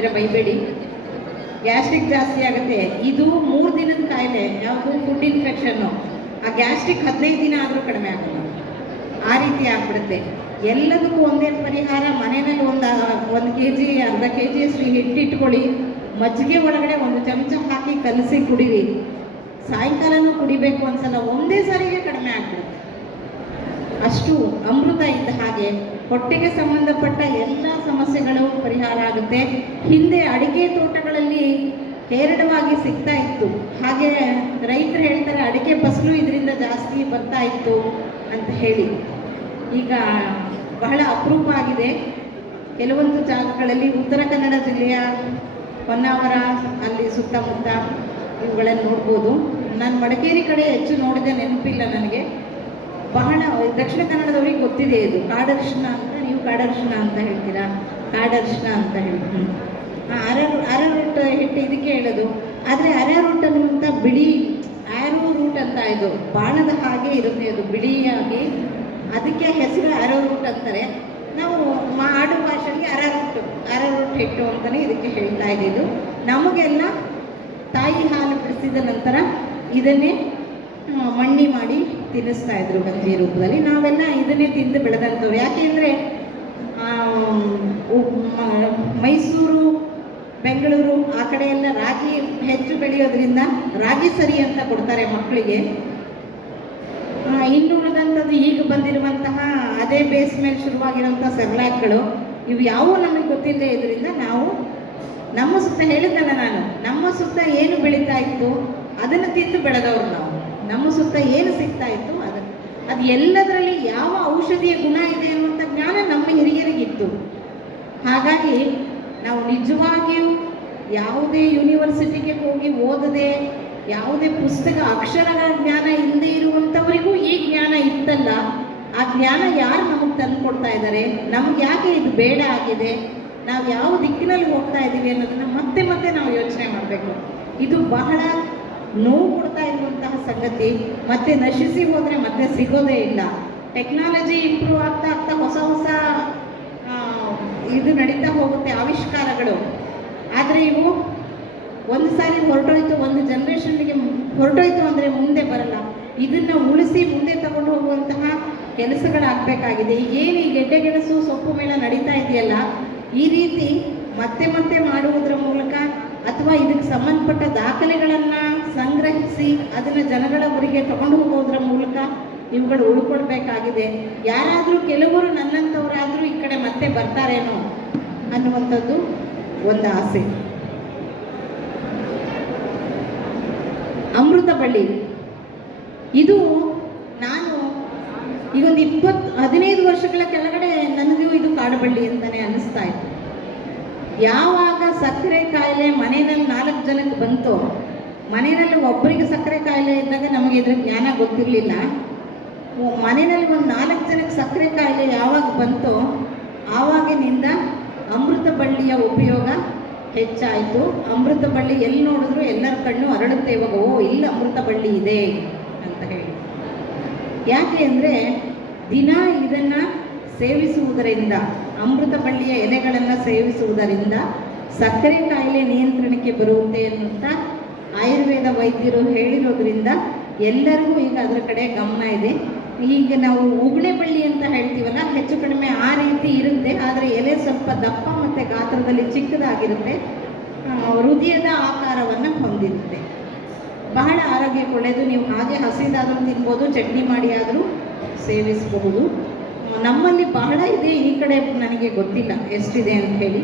ಇದ್ರೆ ಬೈಬೇಡಿ. ಗ್ಯಾಸ್ಟ್ರಿಕ್ ಜಾಸ್ತಿ ಆಗುತ್ತೆ. ಇದು ಮೂರು ದಿನದ ಕಾಯಿಲೆ, ಯಾವುದು ಫುಡ್ ಇನ್ಫೆಕ್ಷನ್ನು ಆ ಗ್ಯಾಸ್ಟ್ರಿಕ್ ಹದಿನೈದು ದಿನ ಆದರೂ ಕಡಿಮೆ ಆಗಲ್ಲ. ಆ ರೀತಿ ಆಗ್ಬಿಡುತ್ತೆ. ಎಲ್ಲದಕ್ಕೂ ಒಂದೇ ಪರಿಹಾರ, ಮನೆಯಲ್ಲಿ ಒಂದು ಒಂದು ಕೆ ಜಿ ಅರ್ಧ ಕೆ ಜಿಯಷ್ಟು ಹಿಟ್ಟಿಟ್ಕೊಳ್ಳಿ ಮಜ್ಜಿಗೆ ಒಳಗಡೆ ಒಂದು ಚಮಚ ಹಾಕಿ ಕಲಸಿ ಕುಡೀರಿ. ಸಾಯಂಕಾಲನೂ ಕುಡಿಬೇಕು ಅನ್ಸಲ್ಲ ಒಂದೇ ಸಾರಿಗೆ ಕಡಿಮೆ ಆಗ್ಬಿಡುತ್ತೆ. ಅಷ್ಟು ಅಮೃತ ಇದ್ದ ಹಾಗೆ ಹೊಟ್ಟೆಗೆ ಸಂಬಂಧಪಟ್ಟ ಎಲ್ಲ ಸಮಸ್ಯೆಗಳು ಪರಿಹಾರ ಆಗುತ್ತೆ. ಹಿಂದೆ ಅಡಿಕೆ ತೋಟಗಳಲ್ಲಿ ಹೇರಳವಾಗಿ ಸಿಗ್ತಾ ಇತ್ತು. ಹಾಗೆ ರೈತರು ಹೇಳ್ತಾರೆ, ಅಡಿಕೆ ಫಸಲು ಇದರಿಂದ ಜಾಸ್ತಿ ಬರ್ತಾ ಇತ್ತು ಅಂತ ಹೇಳಿ. ಈಗ ಬಹಳ ಅಪರೂಪ ಆಗಿದೆ. ಕೆಲವೊಂದು ಜಾಗಗಳಲ್ಲಿ ಉತ್ತರ ಕನ್ನಡ ಜಿಲ್ಲೆಯ ಹೊನ್ನಾವರ, ಅಲ್ಲಿ ಸುತ್ತಮುತ್ತ ಇವುಗಳನ್ನು ನೋಡ್ಬೋದು. ನಾನು ಮಡಿಕೇರಿ ಕಡೆ ಹೆಚ್ಚು ನೋಡಿದ ನೆನಪಿಲ್ಲ ನನಗೆ. ಬಹಳ, ದಕ್ಷಿಣ ಕನ್ನಡದವ್ರಿಗೆ ಗೊತ್ತಿದೆ ಇದು. ಕಾಡರ್ಶನ ಅಂತ ನೀವು ಕಾಡರ್ಶನ ಅಂತ ಹೇಳ್ತೀರಾ? ಕಾಡರ್ಶನ ಅಂತ ಹೇಳಿ ಅರ ಅರರೂಟ್ ಹಿಟ್ಟು ಇದಕ್ಕೆ ಹೇಳೋದು? ಆದರೆ ಅರರೂಟ್ ಅನ್ನುವಂಥ ಬಿಳಿ ಆ್ಯರೋ ರೂಟ್ ಅಂತ ಇದು. ಬಾಣದ ಹಾಗೆ ಇರುತ್ತೆ ಅದು, ಬಿಳಿಯಾಗಿ. ಅದಕ್ಕೆ ಹೆಸರು ಅರೋ ರೂಟ್ ಅಂತಾರೆ. ನಾವು ಆಡು ಭಾಷೆಗೆ ಅರ ರೂಟ್ ಹಿಟ್ಟು ಅಂತಲೇ ಇದಕ್ಕೆ ಹೇಳ್ತಾ ಇದ್ದಿದ್ದು ನಮಗೆಲ್ಲ ತಾಯಿ ಹಾಲು ಬಿಡಿಸಿದ ನಂತರ ಇದನ್ನೇ ಮಣ್ಣಿ ಮಾಡಿ ತಿನ್ನಿಸ್ತಾ ಇದ್ರು ಗಂಜಿ ರೂಪದಲ್ಲಿ. ನಾವೆಲ್ಲ ಇದನ್ನೇ ತಿಂದು ಬೆಳೆದಂಥವ್ರು. ಯಾಕೆಂದರೆ ಮೈಸೂರು, ಬೆಂಗಳೂರು, ಆ ಕಡೆ ಎಲ್ಲ ರಾಗಿ ಹೆಚ್ಚು ಬೆಳೆಯೋದ್ರಿಂದ ರಾಗಿ ಸರಿ ಅಂತ ಕೊಡ್ತಾರೆ ಮಕ್ಕಳಿಗೆ. ಇನ್ನು ಉಳಿದಂಥದ್ದು ಈಗ ಬಂದಿರುವಂತಹ ಅದೇ ಬೇಸ್ ಮೇಲೆ ಶುರುವಾಗಿರುವಂಥ ಸೆರ್ಲಾಕ್ಗಳು ಇವು ಯಾವೂ ನಮಗೆ ಗೊತ್ತಿಲ್ಲದೆ ಇದರಿಂದ ನಾವು ನಮ್ಮ ಸುತ್ತ ಹೇಳಿದ್ದಲ್ಲ ನಾನು. ನಮ್ಮ ಸುತ್ತ ಏನು ಬೆಳೀತಾ ಇತ್ತು, ಅದನ್ನು ತಿಂದು ಬೆಳೆದವರು ನಾವು. ನಮ್ಮ ಸುತ್ತ ಏನು ಸಿಗ್ತಾ ಇತ್ತು ಅದು ಅದು ಎಲ್ಲದರಲ್ಲಿ ಯಾವ ಔಷಧಿಯ ಗುಣ ಇದೆ ಅನ್ನುವಂಥ ಜ್ಞಾನ ನಮ್ಮ ಹಿರಿಯರಿಗಿತ್ತು. ಹಾಗಾಗಿ ನಾವು ನಿಜವಾಗಿಯೂ ಯಾವುದೇ ಯೂನಿವರ್ಸಿಟಿಗೆ ಹೋಗಿ ಓದದೆ, ಯಾವುದೇ ಪುಸ್ತಕ ಅಕ್ಷರಗಳ ಜ್ಞಾನ ಇಲ್ಲದೆ ಇರುವಂಥವರಿಗೂ ಈ ಜ್ಞಾನ ಇತ್ತಲ್ಲ. ಆ ಜ್ಞಾನ ಯಾರು ನಮಗೆ ತಂದು ಕೊಡ್ತಾ ಇದ್ದಾರೆ? ನಮ್ಗೆ ಯಾಕೆ ಇದು ಬೇಡ ಆಗಿದೆ? ನಾವು ಯಾವ ದಿಕ್ಕಿನಲ್ಲಿ ಹೋಗ್ತಾ ಇದ್ದೀವಿ ಅನ್ನೋದನ್ನ ಮತ್ತೆ ಮತ್ತೆ ನಾವು ಯೋಚನೆ ಮಾಡಬೇಕು. ಇದು ಬಹಳ ನೋವು ಕೊಡ್ತಾ ಇರುವಂತಹ ಸಂಗತಿ, ಮತ್ತೆ ನಶಿಸಿ ಹೋದರೆ ಮತ್ತೆ ಸಿಗೋದೇ ಇಲ್ಲ. ಟೆಕ್ನಾಲಜಿ ಇಂಪ್ರೂವ್ ಆಗ್ತಾ ಆಗ್ತಾ ಹೊಸ ಹೊಸ ಇದು ನಡೀತಾ ಹೋಗುತ್ತೆ ಆವಿಷ್ಕಾರಗಳು. ಆದರೆ ಇವು ಒಂದು ಸಾರಿ ಹೊರಟೋಯ್ತು, ಒಂದು ಜನ್ರೇಷನ್ಗೆ ಹೊರಟೋಯ್ತು ಅಂದರೆ ಮುಂದೆ ಬರಲ್ಲ. ಇದನ್ನು ಉಳಿಸಿ ಮುಂದೆ ತಗೊಂಡು ಹೋಗುವಂತಹ ಕೆಲಸಗಳಾಗಬೇಕಾಗಿದೆ. ಈಗೇನು ಈ ಗೆಡ್ಡೆ ಗೆಣಸು ಸೊಪ್ಪು ಮೇಳ ನಡೀತಾ ಇದೆಯಲ್ಲ, ಈ ರೀತಿ ಮತ್ತೆ ಮತ್ತೆ ಮಾಡುವುದರ ಮೂಲಕ ಅಥವಾ ಇದಕ್ಕೆ ಸಂಬಂಧಪಟ್ಟ ದಾಖಲೆಗಳನ್ನು ಸಂಗ್ರಹಿಸಿ ಅದನ್ನು ಜನಗಳವರಿಗೆ ತಗೊಂಡು ಹೋಗೋದ್ರ ಮೂಲಕ ಇವುಗಳು ಉಳ್ಕೊಳ್ಬೇಕಾಗಿದೆ. ಯಾರಾದರೂ ಕೆಲವರು ನನ್ನಂಥವರಾದರೂ ಈ ಕಡೆ ಮತ್ತೆ ಬರ್ತಾರೇನೋ ಅನ್ನುವಂಥದ್ದು ಒಂದು ಆಸೆ. ಅಮೃತ ಬಳ್ಳಿ. ಇದು ನಾನು ಈಗ ಒಂದು ಇಪ್ಪತ್ತು ಹದಿನೈದು ವರ್ಷಗಳ ಕೆಳಗಡೆ ನನಗೂ ಇದು ಕಾಡುಬಳ್ಳಿ ಅಂತಲೇ ಅನ್ನಿಸ್ತಾ ಇತ್ತು. ಯಾವಾಗ ಸಕ್ಕರೆ ಕಾಯಿಲೆ ಮನೆಯಲ್ಲಿ ನಾಲ್ಕು ಜನಕ್ಕೆ ಬಂತು ಮನೆಯಲ್ಲಿ ಒಬ್ಬರಿಗೆ ಸಕ್ಕರೆ ಕಾಯಿಲೆ ಇದ್ದಾಗ ನಮಗೆ ಇದ್ರ ಜ್ಞಾನ ಗೊತ್ತಿರಲಿಲ್ಲ. ಮನೆಯಲ್ಲಿ ಒಂದು ನಾಲ್ಕು ಜನಕ್ಕೆ ಸಕ್ಕರೆ ಕಾಯಿಲೆ ಯಾವಾಗ ಬಂತೋ ಆವಾಗಿನಿಂದ ಅಮೃತ ಬಳ್ಳಿಯ ಉಪಯೋಗ ಹೆಚ್ಚಾಯಿತು. ಅಮೃತ ಬಳ್ಳಿ ಎಲ್ಲಿ ನೋಡಿದ್ರು ಎಲ್ಲರ ಕಣ್ಣು ಅರಳುತ್ತೆ, ಇವಾಗ, ಓ, ಇಲ್ಲ ಅಮೃತ ಬಳ್ಳಿ ಇದೆ ಅಂತ ಹೇಳಿ. ಯಾಕೆ ಅಂದರೆ ದಿನ ಇದನ್ನು ಸೇವಿಸುವುದರಿಂದ, ಅಮೃತ ಬಳ್ಳಿಯ ಎಲೆಗಳನ್ನು ಸೇವಿಸುವುದರಿಂದ ಸಕ್ಕರೆ ಕಾಯಿಲೆ ನಿಯಂತ್ರಣಕ್ಕೆ ಬರುತ್ತೆ ಅನ್ನುತ್ತ ಆಯುರ್ವೇದ ವೈದ್ಯರು ಹೇಳಿರೋದ್ರಿಂದ ಎಲ್ಲರಿಗೂ ಈಗ ಅದರ ಕಡೆ ಗಮನ ಇದೆ. ಈಗ ನಾವು ಉಗುಳೆ ಬಳ್ಳಿ ಅಂತ ಹೇಳ್ತೀವಲ್ಲ, ಹೆಚ್ಚು ಕಡಿಮೆ ಆ ರೀತಿ ಇರುತ್ತೆ, ಆದರೆ ಎಲೆ ಸ್ವಲ್ಪ ದಪ್ಪ ಮತ್ತು ಗಾತ್ರದಲ್ಲಿ ಚಿಕ್ಕದಾಗಿರುತ್ತೆ. ಹೃದಯದ ಆಕಾರವನ್ನು ಹೊಂದಿರುತ್ತೆ. ಬಹಳ ಆರೋಗ್ಯಕ್ಕೆ ಒಳ್ಳೆಯದು ನೀವು ಹಾಗೆ ಹಸಿದಾದರೂ ತಿನ್ಬೋದು, ಚಟ್ನಿ ಮಾಡಿ ಆದರೂ ಸೇವಿಸಬಹುದು. ನಮ್ಮಲ್ಲಿ ಬಹಳ ಇದೆ, ಈ ಕಡೆ ನನಗೆ ಗೊತ್ತಿಲ್ಲ ಎಷ್ಟಿದೆ ಅಂತ ಹೇಳಿ.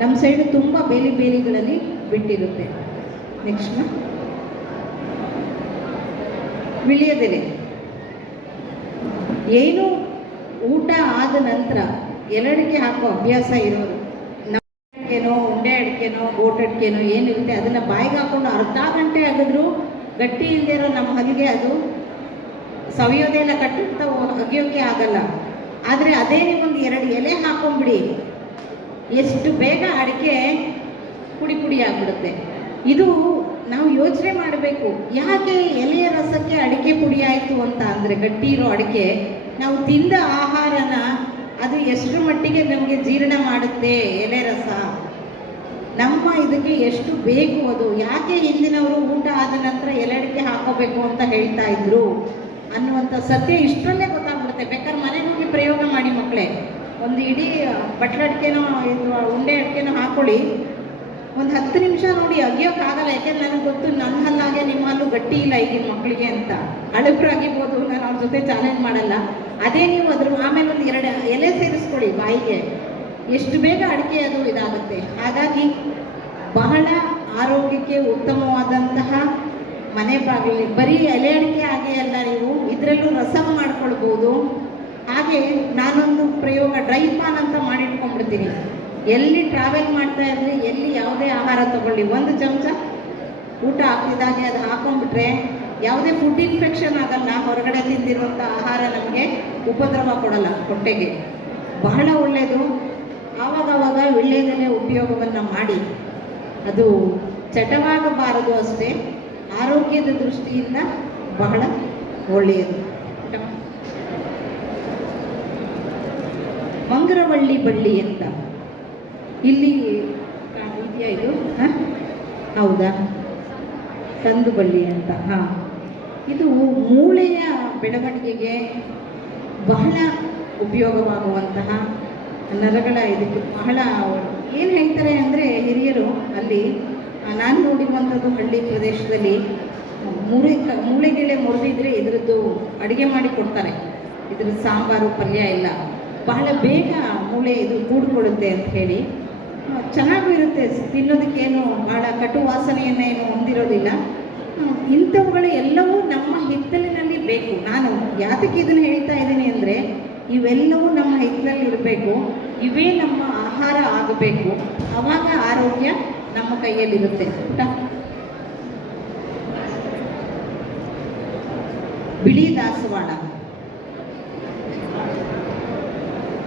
ನಮ್ಮ ಸೈಡು ತುಂಬ ಬೇಲಿ ಬೇಲಿಗಳಲ್ಲಿ ಬಿಟ್ಟಿರುತ್ತೆ. ನೆಕ್ಸ್ಟ್ ವಿಳಿಯದೆಲೆ ಏನು ಊಟ ಆದ ನಂತರ ಎರಡಕ್ಕೆ ಹಾಕೋ ಅಭ್ಯಾಸ ಇರೋದು ಅಡಿಕೆನೋ ಉಂಡೆ ಅಡಿಕೆನೋ ಗೋಟ್ ಅಡಿಕೆನೋ ಏನಿರುತ್ತೆ ಅದನ್ನು ಬಾಯಿಗೆ ಹಾಕೊಂಡು ಅರ್ಧ ಗಂಟೆ ಆಗಿದ್ರು ಗಟ್ಟಿ ಇಲ್ಲದೆ ನಮ್ಮ ಹಲ್ಲಿಗೆ ಅದು ಸವಿಯೋದೇ ಇಲ್ಲ ಕಟ್ಟಿರ್ತಾ ಅಗಿಯೋಕೆ ಆಗಲ್ಲ. ಆದರೆ ಅದೇ ಒಂದು ಎರಡು ಎಲೆ ಹಾಕೊಂಡ್ಬಿಡಿ. ಎಷ್ಟು ಬೇಗ ಅಡಿಕೆ ಪುಡಿ ಪುಡಿ ಆಗಿಬಿಡುತ್ತೆ. ಇದು ನಾವು ಯೋಚನೆ ಮಾಡಬೇಕು, ಯಾಕೆ ಎಲೆಯ ರಸಕ್ಕೆ ಅಡಿಕೆ ಪುಡಿ ಆಯಿತು ಅಂತ ಅಂದರೆ ಗಟ್ಟಿ ಇರೋ ಅಡಿಕೆ, ನಾವು ತಿಂದ ಆಹಾರನ ಅದು ಎಷ್ಟು ಮಟ್ಟಿಗೆ ನಮಗೆ ಜೀರ್ಣ ಮಾಡುತ್ತೆ ಎಲೆ ರಸ? ನಮ್ಮ ಇದಕ್ಕೆ ಎಷ್ಟು ಬೇಕು ಅದು? ಯಾಕೆ ಹಿಂದಿನವರು ಊಟ ಆದ ನಂತರ ಎಲೆಡಿಕೆ ಹಾಕೋಬೇಕು ಅಂತ ಹೇಳ್ತಾ ಇದ್ರು ಅನ್ನುವಂಥ ಸತ್ಯ ಇಷ್ಟರಲ್ಲೇ ಗೊತ್ತಾಗ್ಬಿಡುತ್ತೆ. ಬೇಕಾದ್ರೆ ಮನೆಗೆ ಹೋಗಿ ಪ್ರಯೋಗ ಮಾಡಿ ಮಕ್ಕಳೇ. ಒಂದು ಇಡೀ ಬಟ್ಲ ಅಡಿಕೆನೋ, ಇದು ಉಂಡೆ ಅಡಿಕೆನೋ ಹಾಕೊಳ್ಳಿ. ಒಂದು ಹತ್ತು ನಿಮಿಷ ನೋಡಿ ಅಗಿಯೋಕ್ಕಾಗಲ್ಲ, ಯಾಕೆಂದ್ರೆ ನನಗೆ ಗೊತ್ತು ನನ್ನ ಹಲ್ಲಾಗೆ ನಿಮ್ಮ ಹಲ್ಲು ಗಟ್ಟಿ ಇಲ್ಲ ಈಗಿನ ಮಕ್ಕಳಿಗೆ ಅಂತ. ಅಳಬ್ರಾಗಿರ್ಬೋದು ನಾನು ಅವ್ರ ಜೊತೆ ಚಾಲೆಂಜ್ ಮಾಡಲ್ಲ. ಅದೇ ನೀವು ಅದ್ರ ಆಮೇಲೆ ಒಂದು ಎರಡು ಎಲೆ ಸೇರಿಸ್ಕೊಳ್ಳಿ ಬಾಯಿಗೆ. ಎಷ್ಟು ಬೇಗ ಅಡಿಕೆ ಅದು ಇದಾಗುತ್ತೆ. ಹಾಗಾಗಿ ಬಹಳ ಆರೋಗ್ಯಕ್ಕೆ ಉತ್ತಮವಾದಂತಹ ಮನೆ ಬಾಗಿಲು. ಬರೀ ಎಲೆ ಅಡಿಕೆ ಹಾಗೆ ಅಲ್ಲ ನೀವು, ಇದರಲ್ಲೂ ರಸಮ್ ಮಾಡ್ಕೊಳ್ಬೋದು. ಹಾಗೆ ನಾನೊಂದು ಪ್ರಯೋಗ ಡ್ರೈ ಪಾನ್ ಅಂತ ಮಾಡಿಟ್ಕೊಂಡ್ಬಿಡ್ತೀನಿ. ಎಲ್ಲಿ ಟ್ರಾವೆಲ್ ಮಾಡ್ತಾ ಇದ್ರೆ ಎಲ್ಲಿ ಯಾವುದೇ ಆಹಾರ ತಗೊಳ್ಳಿ. ಒಂದು ಚಮಚ ಊಟ ಹಾಕಿದಾಗೆ ಅದು ಹಾಕೊಂಡ್ಬಿಟ್ರೆ ಯಾವುದೇ ಫುಡ್ ಇನ್ಫೆಕ್ಷನ್ ಆಗಲ್ಲ, ಹೊರಗಡೆ ತಿಂದಿರುವಂಥ ಆಹಾರ ನಮಗೆ ಉಪದ್ರವ ಕೊಡಲ್ಲ ಹೊಟ್ಟೆಗೆ. ಬಹಳ ಒಳ್ಳೆಯದು ಆವಾಗವಾಗ ಒಳ್ಳೆಯದನ್ನೇ ಉಪಯೋಗವನ್ನು ಮಾಡಿ. ಅದು ಚಟವಾಗಬಾರದು ಅಷ್ಟೇ. ಆರೋಗ್ಯದ ದೃಷ್ಟಿಯಿಂದ ಬಹಳ ಒಳ್ಳೆಯದು. ಮಂಗರವಳ್ಳಿ ಬಳ್ಳಿ ಅಂತ ಇಲ್ಲಿ ಇದೆಯಾ ಇದು, ಹಾಂ? ಹೌದಾ? ಕಂದು ಬಳ್ಳಿ ಅಂತ, ಹಾಂ. ಇದು ಮೂಳೆಯ ಬೆಳವಣಿಗೆಗೆ ಬಹಳ ಉಪಯೋಗವಾಗುವಂತಹ ನರಗಳ ಇದಕ್ಕೆ ಬಹಳ ಏನು ಹೇಳ್ತಾರೆ ಅಂದರೆ ಹಿರಿಯರು ಅಲ್ಲಿ ನಾನು ನೋಡಿರುವಂಥದ್ದು ಹಳ್ಳಿ ಪ್ರದೇಶದಲ್ಲಿ ಮೂಳೆ ಕ- ಮೂಳೆಗೆಳೆ ಮುರಿದಿದ್ರೆ ಇದರದ್ದು ಅಡುಗೆ ಮಾಡಿ ಕೊಡ್ತಾರೆ. ಇದ್ರ ಸಾಂಬಾರು ಪಲ್ಯ ಎಲ್ಲ ಬಹಳ ಬೇಗ ಮೂಳೆ ಇದು ಕೂಡ್ಕೊಳ್ಳುತ್ತೆ ಅಂತ ಹೇಳಿ ಚೆನ್ನಾಗೂ ಇರುತ್ತೆ ತಿನ್ನೋದಕ್ಕೇನು ಬಹಳ ಕಟು ವಾಸನೆಯನ್ನು ಏನು ಹೊಂದಿರೋದಿಲ್ಲ ಇಂಥವುಗಳು ಎಲ್ಲವೂ ನಮ್ಮ ಹಿತ್ತಲಿನಲ್ಲಿ ಬೇಕು. ನಾನು ಯಾತಕ್ಕೆ ಇದನ್ನು ಹೇಳ್ತಾ ಇದ್ದೀನಿ ಅಂದರೆ, ಇವೆಲ್ಲವೂ ನಮ್ಮ ಹಿತ್ತಲಲ್ಲಿ ಇರಬೇಕು ಇವೇ ನಮ್ಮ ಆಹಾರ ಆಗಬೇಕು. ಆವಾಗ ಆರೋಗ್ಯ ನಮ್ಮ ಕೈಯಲ್ಲಿರುತ್ತೆ. ಬಿಳಿ ದಾಸವಾಳ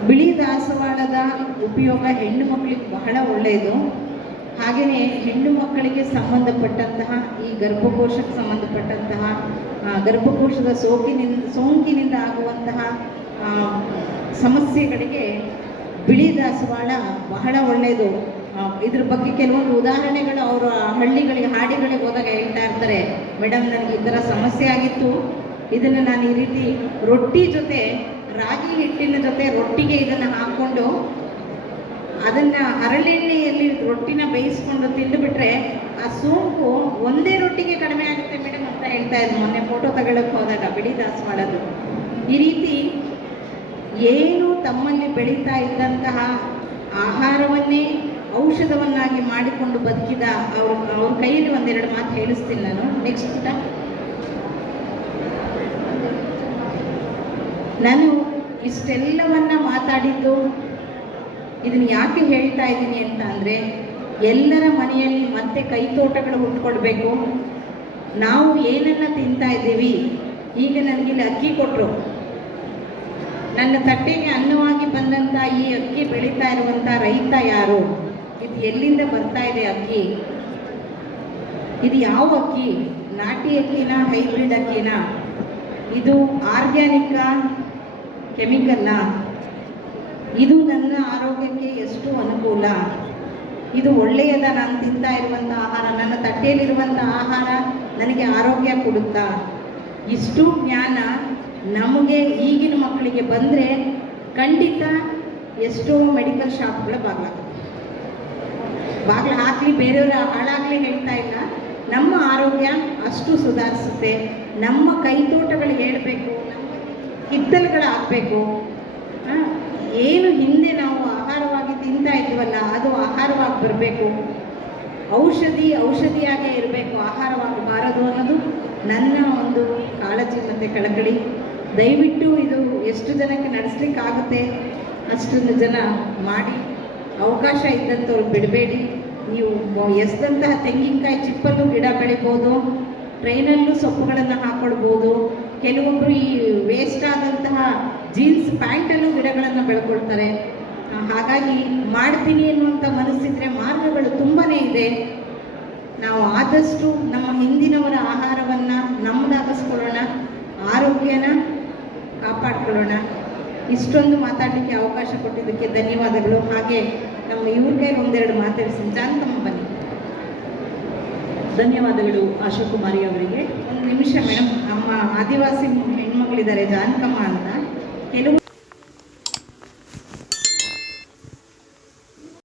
ಬಿಳಿ ದಾಸವಾಳದ ಉಪಯೋಗ ಹೆಣ್ಣು ಮಕ್ಕಳಿಗೆ ಬಹಳ ಒಳ್ಳೆಯದು. ಹಾಗೆಯೇ ಹೆಣ್ಣು ಮಕ್ಕಳಿಗೆ ಸಂಬಂಧಪಟ್ಟಂತಹ, ಈ ಗರ್ಭಕೋಶಕ್ಕೆ ಸಂಬಂಧಪಟ್ಟಂತಹ ಗರ್ಭಕೋಶದ ಸೋಂಕಿನಿಂದ ಸೋಂಕಿನಿಂದ ಆಗುವಂತಹ ಸಮಸ್ಯೆಗಳಿಗೆ ಬಿಳಿ ದಾಸವಾಳ ಬಹಳ ಒಳ್ಳೆಯದು. ಇದ್ರ ಬಗ್ಗೆ ಕೆಲವೊಂದು ಉದಾಹರಣೆಗಳು ಅವರು ಹಳ್ಳಿಗಳಿಗೆ, ಹಾಡಿಗಳಿಗೆ ಹೋದಾಗ ಹೇಳ್ತಾ ಇರ್ತಾರೆ. ಮೇಡಮ್, ನನಗೆ ಈ ಥರ ಸಮಸ್ಯೆ ಆಗಿತ್ತು. ಇದನ್ನು ನಾನು ಈ ರೀತಿ ರೊಟ್ಟಿ ಜೊತೆ ರಾಗಿ ಹಿಟ್ಟಿನ ಜೊತೆ ರೊಟ್ಟಿಗೆ ಇದನ್ನು ಹಾಕ್ಕೊಂಡು ಅದನ್ನು ಹರಳೆಣ್ಣೆಯಲ್ಲಿ ರೊಟ್ಟಿನ ಬೇಯಿಸ್ಕೊಂಡು ತಿಂದುಬಿಟ್ರೆ ಆ ಸೋಂಕು ಒಂದೇ ರೊಟ್ಟಿಗೆ ಕಡಿಮೆ ಆಗುತ್ತೆ ಮೇಡಮ್ ಅಂತ ಹೇಳ್ತಾ ಇದ್ರು. ಮೊನ್ನೆ ಫೋಟೋ ತಗೊಳ್ಳೋಕೆ ಹೋದಾಗ ಬಿಡಿ ಮಾಡೋದು. ಈ ರೀತಿ ಏನು ತಮ್ಮಲ್ಲಿ ಬೆಳೀತಾ ಇದ್ದಂತಹ ಆಹಾರವನ್ನೇ ಔಷಧವನ್ನಾಗಿ ಮಾಡಿಕೊಂಡು ಬದುಕಿದ ಅವರು ಅವ್ರ ಕೈಯಲ್ಲಿ ಒಂದೆರಡು ಮಾತು ಹೇಳಿಸ್ತೀನಿ ನಾನು. ನೆಕ್ಸ್ಟ್ ಪುಟ. ನಾನು ಇಷ್ಟೆಲ್ಲವನ್ನ ಮಾತಾಡಿದ್ದು. ಇದನ್ನ ಯಾಕೆ ಹೇಳ್ತಾ ಇದ್ದೀನಿ ಅಂತ ಅಂದರೆ, ಎಲ್ಲರ ಮನೆಯಲ್ಲಿ ಮತ್ತೆ ಕೈತೋಟಗಳು ಉಟ್ಕೊಳ್ಬೇಕು ನಾವು ಏನನ್ನ ತಿಂತಾ ಇದ್ದೀವಿ, ಈಗ ನನಗಿಲ್ಲಿ ಅಕ್ಕಿ ಕೊಟ್ಟರು ನನ್ನ ತಟ್ಟೆಗೆ ಅನ್ನವಾಗಿ ಬಂದಂತ ಈ ಅಕ್ಕಿ ಬೆಳೀತಾ ಇರುವಂಥ ರೈತ ಯಾರು? ಇದು ಎಲ್ಲಿಂದ ಬರ್ತಾ ಇದೆ ಅಕ್ಕಿ? ಇದು ಯಾವ ಅಕ್ಕಿ? ನಾಟಿ ಅಕ್ಕಿನ, ಹೈಬ್ರಿಡ್ ಅಕ್ಕಿನ? ಇದು ಆರ್ಗ್ಯಾನಿಕ್ಕ? ಕೆಮಿಕಲ್ಲ ಇದು ನನ್ನ ಆರೋಗ್ಯಕ್ಕೆ ಎಷ್ಟು ಅನುಕೂಲ? ಇದು ಒಳ್ಳೆಯದ ನಾನು ತಿಂತಾ ಇರುವಂಥ ಆಹಾರ, ನನ್ನ ತಟ್ಟೆಯಲ್ಲಿರುವಂಥ ಆಹಾರ ನನಗೆ ಆರೋಗ್ಯ ಕೊಡುತ್ತಾ? ಇಷ್ಟು ಜ್ಞಾನ ನಮಗೆ ಈಗಿನ ಮಕ್ಕಳಿಗೆ ಬಂದರೆ ಖಂಡಿತ ಎಷ್ಟೋ ಮೆಡಿಕಲ್ ಶಾಪ್ಗಳ ಬಾಗಿಲಾಗುತ್ತೆ ಬಾಗಿಲು ಹಾಕಲಿ, ಬೇರೆಯವರ ಹಾಳಾಗಲಿ ಹೇಳ್ತಾ ಇಲ್ಲ. ನಮ್ಮ ಆರೋಗ್ಯ ಅಷ್ಟು ಸುಧಾರಿಸುತ್ತೆ. ನಮ್ಮ ಕೈತೋಟಗಳು ಹೇಳಬೇಕು. ನಮ್ಮ ಹಿತ್ತಲುಗಳಾಗಬೇಕು ಏನು ಹಿಂದೆ ನಾವು ಆಹಾರವಾಗಿ ತಿಂತಾ ಇದ್ವಲ್ಲ, ಅದು ಆಹಾರವಾಗಿ ಬರಬೇಕು. ಔಷಧಿ, ಔಷಧಿಯಾಗೇ ಇರಬೇಕು, ಆಹಾರವಾಗಿ ಬಾರದು ಅನ್ನೋದು ನನ್ನ ಒಂದು ಕಾಳಜಿ ಮತ್ತು ಕಳಕಳಿ. ದಯವಿಟ್ಟು ಇದು ಎಷ್ಟು ಜನಕ್ಕೆ ನಡೆಸ್ಲಿಕ್ಕಾಗುತ್ತೆ, ಅಷ್ಟೊಂದು ಜನ ಮಾಡಿ. ಅವಕಾಶ ಇದ್ದಂಥವ್ರು ಬಿಡಬೇಡಿ. ನೀವು ಎಸ್ದಂತಹ ತೆಂಗಿನಕಾಯಿ ಚಿಪ್ಪಲ್ಲೂ ಗಿಡ ಬೆಳಿಬೋದು, ಟ್ರೈನಲ್ಲೂ ಸೊಪ್ಪುಗಳನ್ನು ಹಾಕ್ಕೊಳ್ಬೋದು ಕೆಲವೊಬ್ಬರು ಈ ವೇಸ್ಟ್ ಆದಂತಹ ಜೀನ್ಸ್ ಪ್ಯಾಂಟಲ್ಲೂ ಗಿಡಗಳನ್ನು ಬೆಳ್ಕೊಳ್ತಾರೆ. ಹಾಗಾಗಿ ಮಾಡ್ತೀನಿ ಅನ್ನುವಂಥ ಮನಸ್ಸಿದ್ರೆ ಮಾರ್ಗಗಳು ತುಂಬಾ ಇದೆ. ನಾವು ಆದಷ್ಟು ನಮ್ಮ ಹಿಂದಿನವರ ಆಹಾರವನ್ನು ನಮ್ಮದಾಗಿಸ್ಕೊಳ್ಳೋಣ ಆರೋಗ್ಯನ ಕಾಪಾಡ್ಕೊಳ್ಳೋಣ. ಇಷ್ಟೊಂದು ಮಾತಾಡಲಿಕ್ಕೆ ಅವಕಾಶ ಕೊಟ್ಟಿದ್ದಕ್ಕೆ ಧನ್ಯವಾದಗಳು. ಹಾಗೆ ನಮ್ಮ ಇವ್ರಿಗೆ ಒಂದೆರಡು ಮಾತಾಡಿಸಿ ಜಾನ್ತಮ್ಮ ಬನ್ನಿ. ಧನ್ಯವಾದಗಳು ಆಶಾ ಕುಮಾರಿ ಅವರಿಗೆ. ಒಂದು ನಿಮಿಷ ಮೇಡಮ್. ಆದಿವಾಸಿ ಹೆಣ್ಮಗಳಿದ್ದಾರೆ ಜಾನಕಮ್ಮ ಅಂತ. ಕೆಲವು